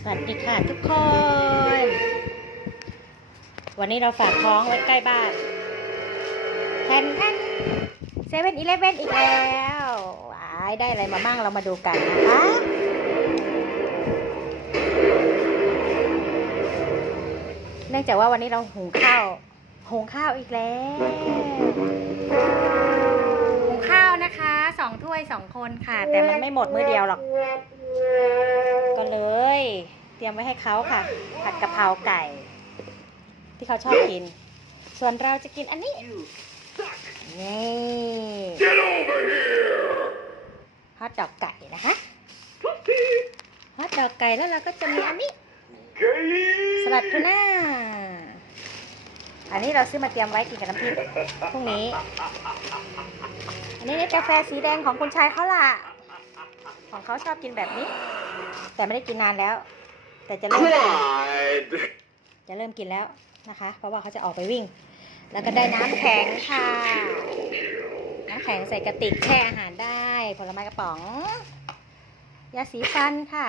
สวัสดีค่ะทุกคน วันนี้เราฝากท้องไว้ใกล้บ้านแทนแทนเซเว่นอีเลฟเว่นอีกแล้วว้ได้อะไรมาบ้างเรามาดูกันนะคะ เนื่องจากว่าวันนี้เราหุงข้าวหุงข้าวอีกแล้วหุงข้าวนะคะสองถ้วยสองคนค่ะ แต่มันไม่หมดมื้อเดียวหรอก ก็เลย เตรียมไว้ให้เขาค่ะ ผัดกะเพราไก่ ที่เขาชอบกิน ส่วนเราจะกินอันนี้นี่ Get over here! ฮอทดอกไก่นะคะฮอทดอกไก่แล้วเราก็จะมีอันนี้ Gay! สลัดทูน่า อันนี้เราซื้อมาเตรียมไว้กินกับน้ำพริกพรุ่งนี้ อันนี้กาแฟสีแดงของคุณชายเขาล่ะ ของเขาชอบกินแบบนี้ แต่ไม่ได้กินนานแล้ว แต่จะเริ่มกิน Clyde! จะเริ่มกินแล้วนะคะ เพราะว่าเขาจะออกไปวิ่ง แล้วก็ได้น้ำแข็งค่ะ น้ำแข็งใส่กระติกแช่อาหารได้ ผลไม้กระป๋อง ยาสีฟันค่ะ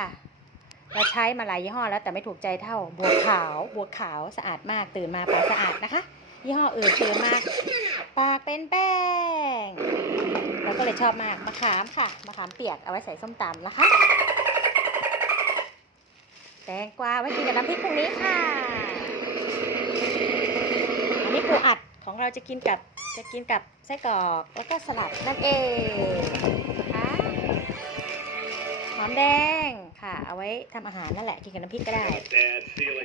เราใช้มาหลายยี่ห้อแล้วแต่ไม่ถูกใจเท่าบัวขาวบัวขาวสะอาดมากตื่นมาปากสะอาดนะคะ ยี่ห้ออื่นตื่นมาปากเป็นแป้งเราก็เลยชอบมากมะขามค่ะมะขามเปียกเอาไว้ใส่ส้มตำนะคะ แตงกวาไว้กินกับน้ำพริกพรุ่งนี้ค่ะอันนี้ปูอัดของเราจะกินกับจะกินกับไส้กรอกแล้วก็สลัดนั่นเอง ทำอาหารนั่นแหละกินกับน้ำพริกก็ได้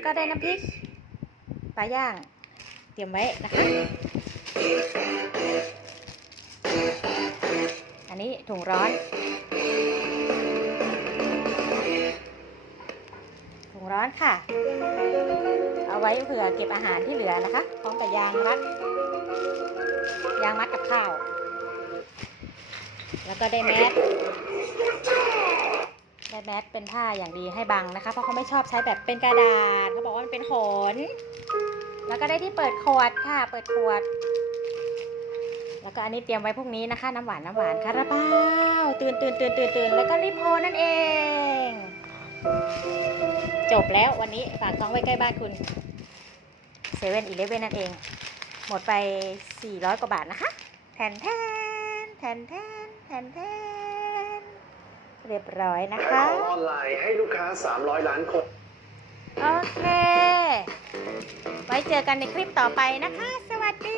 ก็ได้น้ำพริกปลาย่าง เตรียมไว้นะคะ อันนี้ถุงร้อนถุงร้อนค่ะ เอาไว้เผื่อเก็บอาหารที่เหลือนะคะ พร้อมกับยางมัด ยางมัดกับข้าว แล้วก็ได้แมส ได้แมสเป็นผ้าอย่างดีให้บังนะคะ เพราะเขาไม่ชอบใช้แบบเป็นกระดาษเขาบอกว่ามันเป็นขน แล้วก็ได้ที่เปิดขวดค่ะ เปิดขวด แล้วก็อันนี้เตรียมไว้พรุ่งนี้นะคะ น้ำหวานน้ำหวานคาราบาวตื่นตื่นตื่นตื่นตื่นแล้วก็ริมโพนั่นเอง จบแล้ววันนี้ฝากท้องไว้ใกล้บ้านคุณเซเว่นอีเลฟเว่นนั่นเอง หมดไป 400 กว่าบาทนะคะ แทนแทนแทนแทนแทนแทน เรียบร้อยนะคะ ออนไลน์ให้ลูกค้า 300 ล้านคน โอเค ไว้เจอกันในคลิปต่อไปนะคะ สวัสดี